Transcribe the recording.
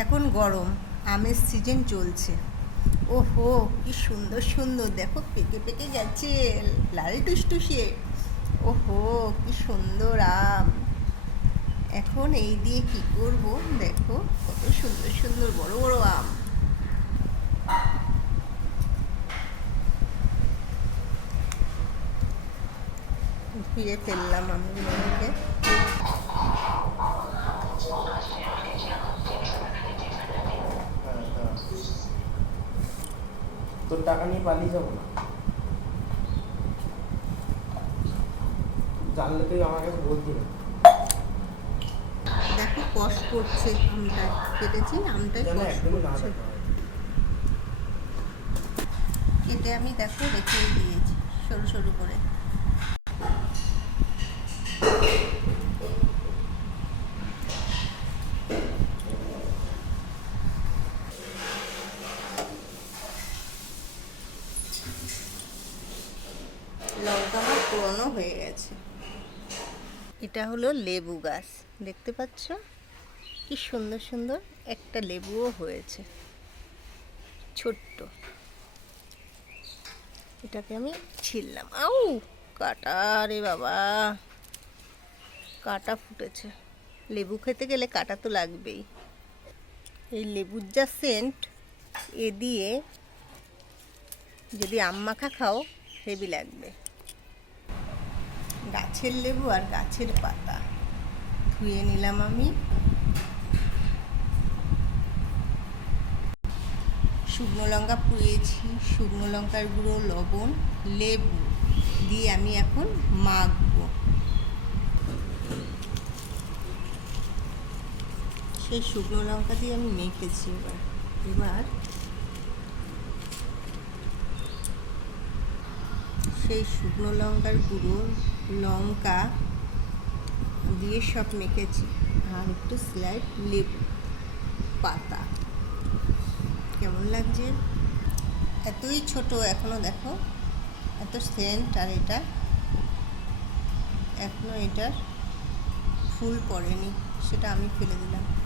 এখন গরম, আমের সিজন চলছে। ও ওহো, কি সুন্দর সুন্দর, দেখো, পেকে পেকে গেছে লাল টুসটুসে। ও ওহো, কি সুন্দর আম। এখন এই দিয়ে কি করব, দেখো, কত সুন্দর সুন্দর বড় বড় আম। ধুয়ে ফেললাম আমগুলোকে। তোর টাকা নিয়ে পালিয়ে যাব না। জানলে তুই আমাকে কাছে বলতি না দেখো কষ করছে আমটা কেটেছি আমটাই কষ করছে। কেটে আমি দেখো রেখে দিয়েছি সরু সরু করে। লঙ্কা পুরনো হয়ে গেছে। এটা হলো লেবু গাছ, দেখতে পাচ্ছ? কি সুন্দর সুন্দর একটা লেবুও হয়েছে। ছোট্ট। এটাকে আমি ছিললাম আউ, কাটা রে বাবা। কাটা ফুটেছে। লেবু খেতে গেলে কাটা তো লাগবেই। এই লেবুর যা সেন্ট এ দিয়ে যদি আম মাখা খাও, হেভি লাগবে। গাছের লেবু আর গাছের পাতা। ধুয়ে নিলাম আমি। শুকনো লঙ্কা পুড়িয়েছি। শুকনো লঙ্কার গুঁড়ো, লবণ, লেবু দিয়ে আমি এখন মাখবো। সেই শুকনো লঙ্কা দিয়ে আমি মেখেছি এবার। এবার সেই শুকনো লঙ্কার গুঁড়ো, লঙ্কা দিয়ে সব মেখেছি। আর একটু স্লাইড লেবু পাতা। কেমন লাগছে? এতই ছোট, এখনও দেখো। এত সেন্ট আর এটা। এখনও এটার ফুল পড়েনি, সেটা আমি ফেলে দিলাম।